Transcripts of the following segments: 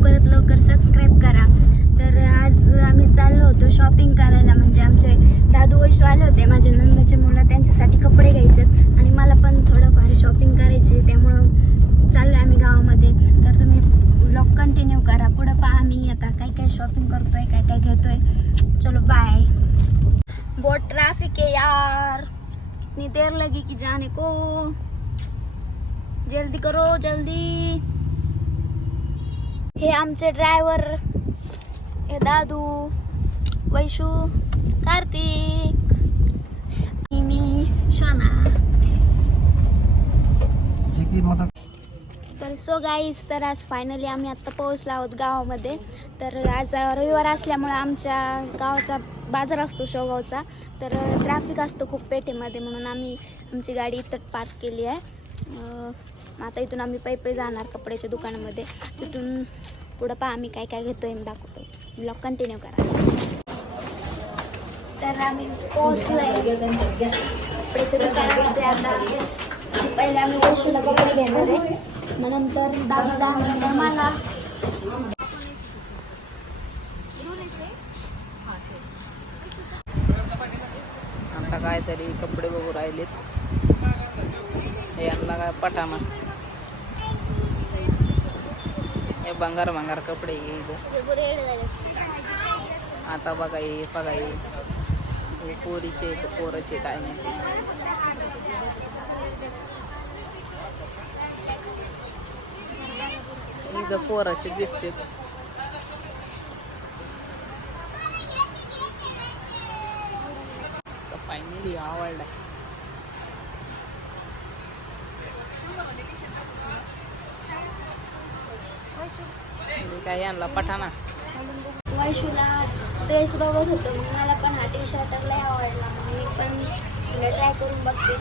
लवकरात लवकर सबस्क्राईब करा. तर आज आम्ही चाललो होतो शॉपिंग करायला. म्हणजे आमचे दादू वैशू आले होते, माझ्या नंदाचे मुलं, त्यांच्यासाठी कपडे घ्यायचे आणि मला पण थोडंफार शॉपिंग करायची. त्यामुळं चाललो आम्ही गावामध्ये. तर तुम्ही व्लॉग कंटिन्यू करा. पुढं पहा मी आता काय काय शॉपिंग करतोय, काय काय घेतोय. चलो बाय. बहुत ट्रैफिक है यार, इतनी देर लगी कि जाने को. जल्दी करो जल्दी. हे आमचे ड्रायव्हर, हे दादू, वैशू, कार्तिक, मी, शोना. तर सो गाईज, तर आज फायनली आम्ही आत्ता पोहोचलो आहोत गावामध्ये. तर आज रविवार असल्यामुळे आमच्या गावाचा बाजार असतो शेवगावचा. तर ट्रॅफिक असतो खूप पेठेमध्ये, म्हणून आम्ही आमची गाडी इथं पार्क केली आहे. आता इथून आम्ही पै जाणार कपड्याच्या दुकानामध्ये. तिथून पुढं पहा आम्ही काय काय घेतोय मी दाखवतो. ब्लॉग कंटिन्यू करा. तर आम्ही पोहोचलोय कपड्याच्या दुकानामध्ये. आता पहिले आम्ही वैशूला कपडे घेणार आहे, मग नंतर दादाला, नंतर मला. आता काहीतरी कपडे बघू राहिलेत. यांना काय पठामा, हे भंगार भंगार कपडे आता बघा. हे बघा, हे पोरीचे पोराचे काय माहिती. इथं पोराचे दिसते. फायनली आवडला. काय यांना पठाना. वैशूला ड्रेस बघत होतो, मग मला पण हा टी शर्ट लय आवडला. मग मी पण ट्राय करून बघते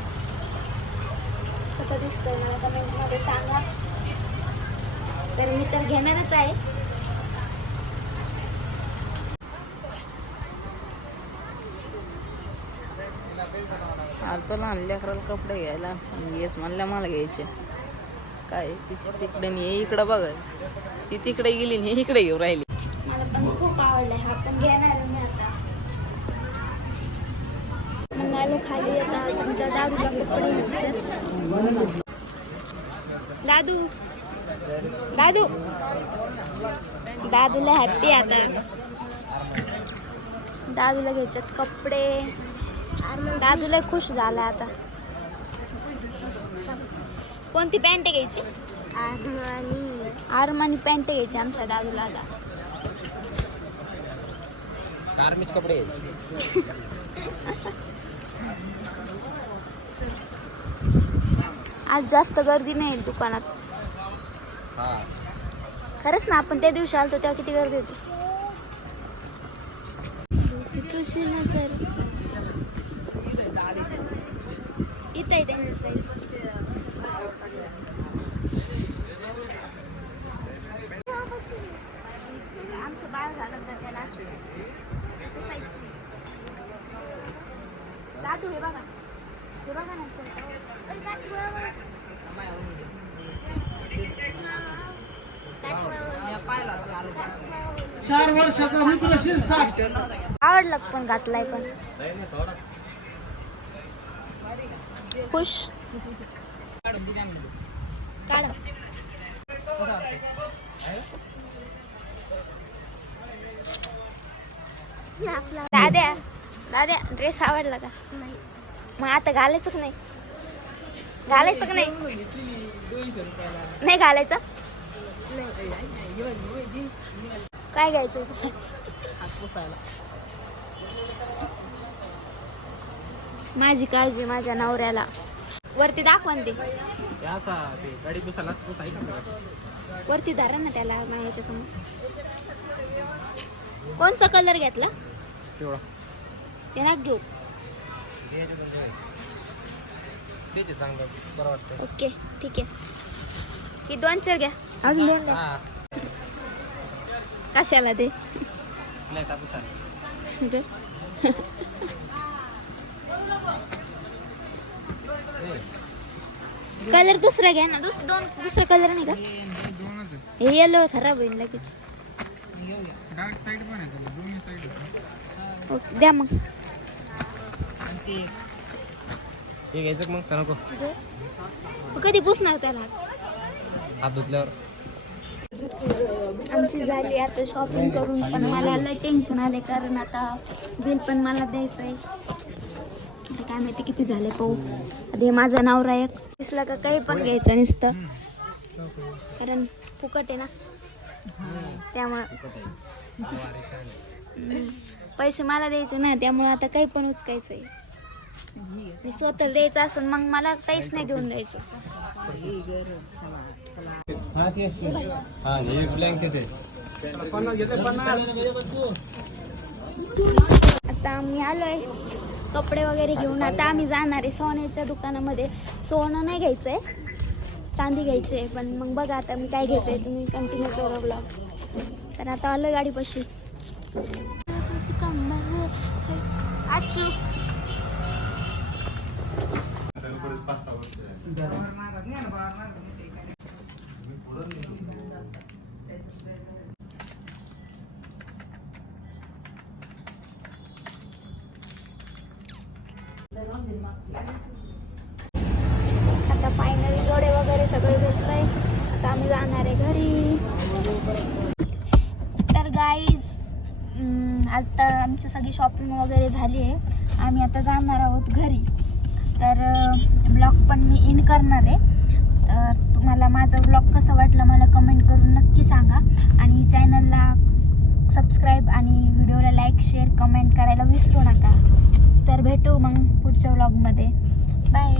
कसं दिसतोय. मला कमेंटमध्ये सांगा. तर मी तर घेणारच आहे. आलतो लहान लेकराला कपडे घ्यायला, हेच म्हणल्या मला घ्यायचे. काय तिची तिकडे हे इकडं बघ, ती तिकडे गेली आणि हे इकडे घेऊन राहिली. मला पण खूप आवडलाय हा, पण घेणार मी आता. मग आलो खाली. आता तुमच्या दादूला कपडे घ्यायचे. दादू दादू दादूला हॅप्पी. आता दादूला घ्यायच्यात कपडे. दादूला खुश झाला आता. कोणती पॅन्ट घ्यायची? आरमानी पॅन्ट घ्यायची आमच्या दादूला आता. आर्मीचे कपडे. आज जास्त गर्दी नाही दुकानात. खरंच ना, आपण त्या दिवशी आलतो तेव्हा किती गर्दी होती. कशी नजर इथं आहे त्यांची साईज. आमचं बाळ झालं तर त्याला साईजची. दादू हे बघा, हे बघा ना. 4 वर्षाचा रुद्रशील साक्ष आवडला पण घातलाय पण. खुश काढ. दाद्या दाद्या ड्रेस आवडला का? मग आता घालायचं का नाही? घालायचं का नाही? नाही घालायचं. काय घ्यायचं? माझी काळजी माझ्या नवऱ्याला. वरती दाखवा ना ते. वरती धरा ना त्याला ह्याच्या समोर. कोणचा कलर घेतला? ते ना घेऊ. ओके ठीक आहे. ही 2-4 घ्या. अजून 2 घ्या. कशाला ते? कलर दुसरा घ्या ना, दुसरा कलर नाही का? हे येलो खराब होईल लगेच. ओके, द्या मग. हे घ्यायचं मग का नको? कधी पुसणार त्याला? हात धुतल्यावर. आमची झाली आता शॉपिंग करून, पण मला लय टेन्शन आले कारण आता बिल पण मला द्यायचं आहे. आता काय माहिती किती झाले पाहू. आधी माझा नवरा एक दिसला का काही पण घ्यायचं नुसतं, कारण फुकट आहे ना त्यामुळं. पैसे मला द्यायचे ना, त्यामुळं आता काही पण उचकायचं आहे. मी स्वतः द्यायचं असेल मग मला काहीच नाही घेऊन द्यायचं. हा हे ब्लँकेट आहे. आता आम्ही आलोय कपडे वगैरे घेऊन. आता आम्ही जाणार आहे सोन्याच्या दुकानामध्ये. सोनं नाही घ्यायचंय, चांदी घ्यायची आहे. पण मग बघा आता मी काय घेते, तुम्ही कंटिन्यू करा ब्लॉग. तर आता आलं गाडीपाशी. आजू आता फायनली जोडे वगैरे सगळं घेतलंय. आता आम्ही जाणार आहे घरी. तर गाईज आता आमची सगळी शॉपिंग वगैरे झाली आहे. आम्ही आता जाणार आहोत घरी. तर ब्लॉग पण मी इन करणार आहे. तर तुम्हाला माझा ब्लॉग कसं वाटलं मला कमेंट करून नक्की सांगा. आणि चॅनलला सबस्क्राईब आणि व्हिडिओला लाईक शेअर कमेंट करायला विसरू नका. तर भेटू मग पुढच्या व्लॉगमध्ये. बाय.